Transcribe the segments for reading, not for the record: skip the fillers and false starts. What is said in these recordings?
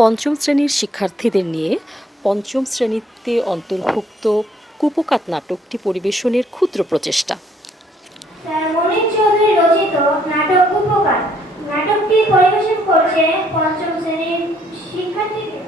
পঞ্চম শ্রেণীর শিক্ষার্থীদের নিয়ে পঞ্চম শ্রেণীতে অন্তর্ভুক্ত কুপোকাত নাটকটি পরিবেশনের ক্ষুদ্র প্রচেষ্টা। স্যার মনির চৌধুরী রচিত নাটক কুপোকাত। নাটকটি পরিবেশন করছে পঞ্চম শ্রেণীর শিক্ষার্থীদের।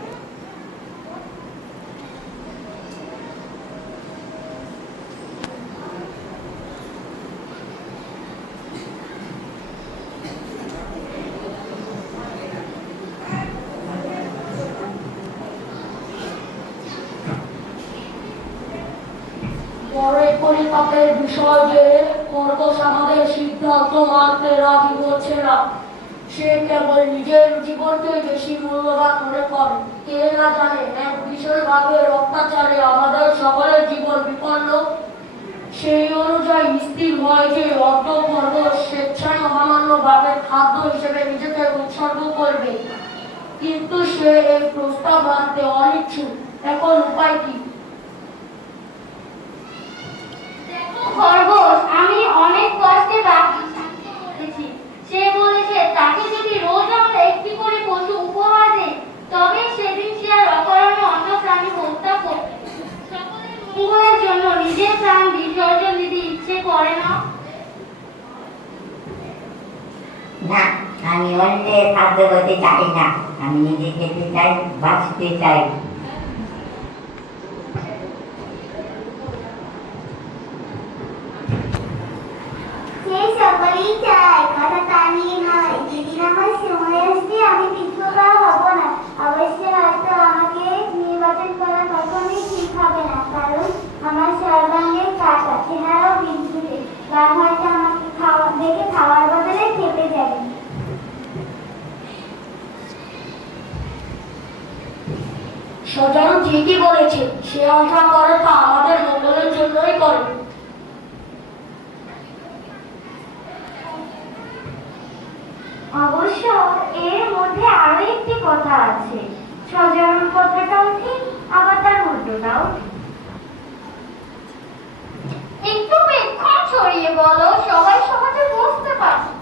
পরে পরিপাকের বিষয় যে খরগোশ আমাদের সিদ্ধান্ত মানতে রাজি হচ্ছে না। সে কেবল নিজের জীবনকে বেশি মূল্যবান মনে করে। কে না জানে এক বিশাল ভাবের অত্যাচারে আমাদের সকলের জীবন বিপন্ন। সেই অনুযায়ী স্থির হয় যে অর্ধ খরগোশ স্বেচ্ছায় মহামান্য ভাবের খাদ্য হিসেবে নিজেকে উৎসর্গ করবে। কিন্তু সে এই প্রস্তাব মানতে অনিচ্ছুক। এখন উপায় কি? খরগোশ, আমি অনেক কষ্টে বাকি বলেছি। সে বলেছে তাকে যদি রোজ আমরা একটি করে পশু উপহার দেই তবে সেদিন সে আর অকারণে অন্য প্রাণী হত্যা করবে। সকলের মঙ্গলের জন্য নিজের প্রাণ বিসর্জন দিতে ইচ্ছে করে না। না, আমি অন্যের খাদ্য হতে চাই না। আমি নিজে খেতে চাই, বাঁচতে চাই। সেই সকলেই চায়, কথা তা নিয়ে নয়। যেদিন আমার সময় আসবে আমি বিধবা হব না। অবশ্য হয়তো আমাকে নির্বাচন করা কখনোই ঠিক হবে না, কারণ আমার সর্বাঙ্গের কাটা, চেহারাও বিদ্যুতে। বাঘ হয়তো আমাকে দেখে খাওয়ার বদলে খেতে যাবে। সজারু ঠিকই বলেছে। সে আশা করে তা আমাদের মঙ্গলের জন্যই করে। অবশ্য এর মধ্যে আরো একটি কথা আছে। সজারুর কথাটাও ঠিক, আবার তার উল্টোটাও ঠিক। একটু পেক্ষণ ছড়িয়ে বলো, সবাই সহজে বুঝতে পারছে।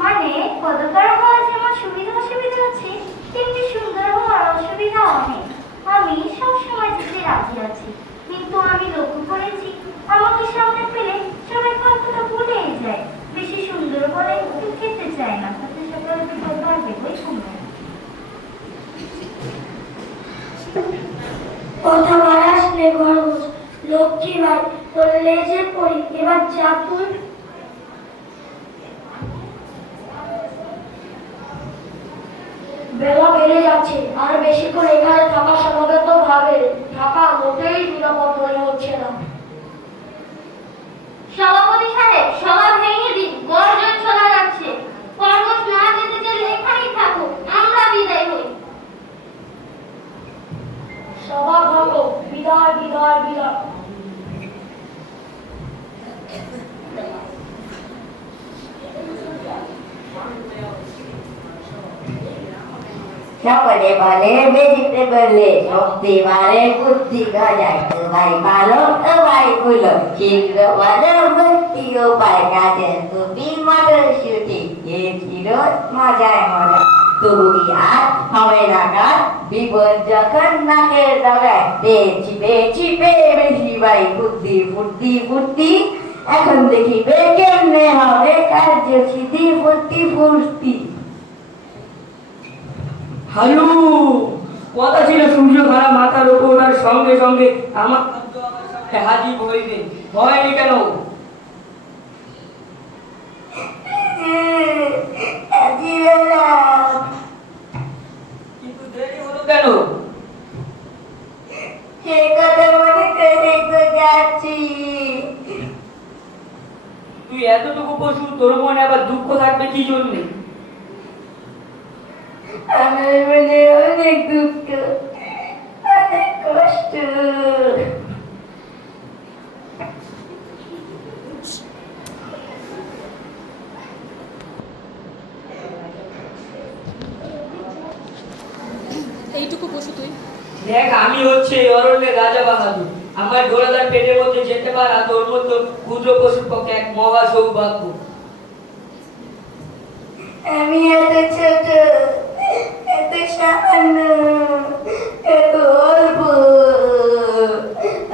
মানে কদকার হওয়া যেমন সুবিধা অসুবিধা আছে, তেমনি সুন্দর হওয়ার অসুবিধা অনেক। আমি সবসময় যেতে রাজি আছি, কিন্তু আমি লক্ষ্য করেছি আমাকে সামনে পেলে সবাই কথাটা ভুলেই যায়। বেশি সুন্দর বলে কেউ খেতে চায় না, তাতে সকালে পারবে ওই সময়। কথা বাড়াস নে খরগোশ, লক্ষ্মী ভাই, তোর লেজে পড়ি। এবার যা তুই। বেলা বেড়ে যাচ্ছে, আর বেশিক্ষণ এখানে থাকা সমবেত ভাবে থাকা মোটেই নিরাপদ মনে হচ্ছে না। সভাপতি সাহেব, সভা ভেঙে দিন, গর্জন শোনা যাচ্ছে। খরগোশ না যেতে চাইলে এখানেই থাকুক, আমরা বিদায় হই। সভা ভঙ্গ। বিদায় বিদায় বিদায়। সকলে বলে বেজিতে বললে শক্তি বাড়ে, বুদ্ধি গজায়। তো ভাই ভালো, তো ভাই ভুলো, শীঘ্র বলো ভক্তি উপায় কাজে তুমি মটরশুটি। এ ছিল মজায় মজা, তবু কি আর হবে না কাজ? বিপদ যখন নাকের ডগায়, পেয়েছি পেয়েছি পেয়ে বেশি ভাই বুদ্ধি ফুর্তি ফুর্তি। এখন দেখিবে কেমনে হবে কার্যসিদ্ধি ফুর্তি ফুর্তি। হালু কথা ছিল সূর্য খারাপ মাথার উপর, আর সঙ্গে সঙ্গে আমার হাজির হইবে। হয়নি কেন? কিন্তু দেরি হলো কেন? সে কথা মনে করে তো যাচ্ছি। তুই এতটুকু পশু, তোর মনে আবার দুঃখ থাকবে কি জন্যে? আমার মনে অনেক দুঃখ, অনেক কষ্ট। এইটুকু পশু তুই। দেখ, আমি হচ্ছে এই অরণ্যের রাজা বাহাদুর। আমার ঘোড়াদার পেটের মধ্যে যেতে পারা তোর মতো ক্ষুদ্র পশুর পক্ষে এক মহা সৌভাগ্য। আমি এত ছোট, সামান্য, এত অল্প।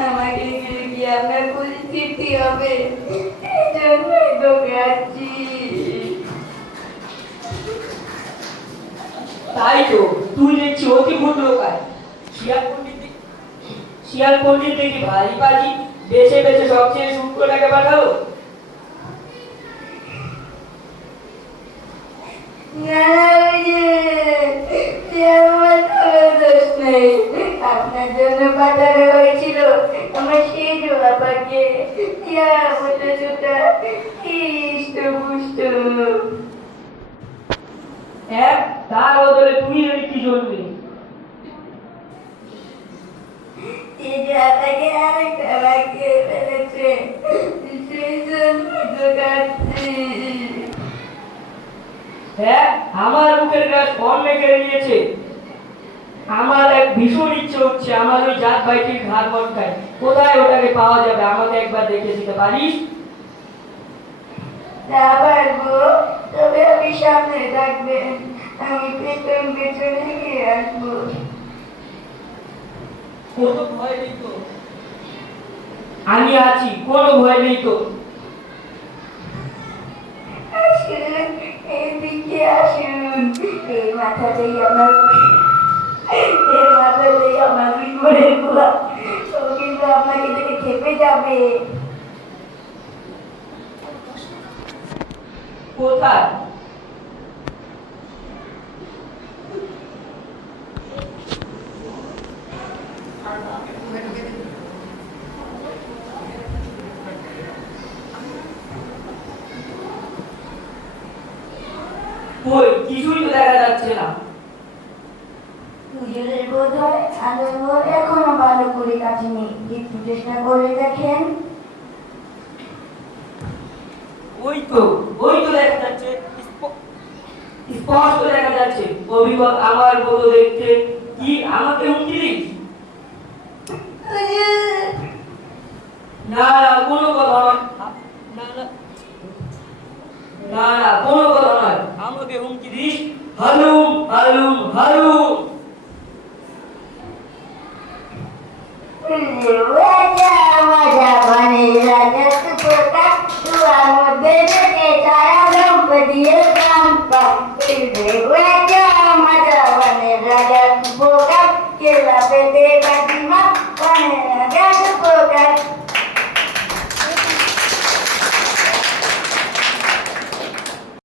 আমাকে গেলে কি আপনার পরিস্থিতি হবে? এই জন্যই তো কাঁদছি। তাই তো, তুই দেখছি অতি ভদ্রকায়। শিয়াল পণ্ডিত দেখি ভারী পাজি, বেছে বেছে সবচেয়ে শুক্রটাকে পাঠাও। না, আমার কোনো দোষ নেই। আপনার জন্য পাঠানো হয়েছিল আমার সেই বাবাকে। মোটা ছোটা হৃষ্ট পুষ্ট। হ্যাঁ, তার বদলে তুই এলি কি জন্যে? আপনাকে আরেকটা লাগিয়ে ফেলেছে, সেই জন্য তো কাঁদছি। হ্যাঁ, আমার মুখের গ্রাস অন্য কেড়ে নিয়েছে। আমার এক ভীষণ ইচ্ছে হচ্ছে আমার ওই জাত ভাইটির ঘাড় মটকায়। কোথায় ওটাকে পাওয়া যাবে? আমাকে একবার দেখে দিতে পারিস? না পারবো, তবে আপনি সামনে থাকবেন, আমি পেছন পেছনে গিয়ে আসবো। কোনো ভয় নেই তো, আমি আছি, কোনো ভয় নেই তো। আসুন, এদিকে আসুন। এই মাথাতেই আমার বিপদের গোলা। ও কিন্তু আপনাকে দেখে খেপে যাবে। কোথায়? কই, কিছুই তো দেখা যাচ্ছে না। হুজুরের বোধ হয় আলোর ঘর এখনো ভালো করে কাটেনি, একটু চেষ্টা করে দেখেন। ওই তো দেখা যাচ্ছে, স্পষ্ট দেখা যাচ্ছে। অভিভাবক আমার মতো দেখতে। কি আমাকে হুমকি দিস? না না, কোনো কথা নয়। না না না না, কোনো কথা নয়। আমাকে হুমকি দিস? হালুম হালুম হালুম। রাজা মজা বনে রাজা সুপোকা, তুয়ার মধ্যে রেখে ছায়া দম্পতির কাম।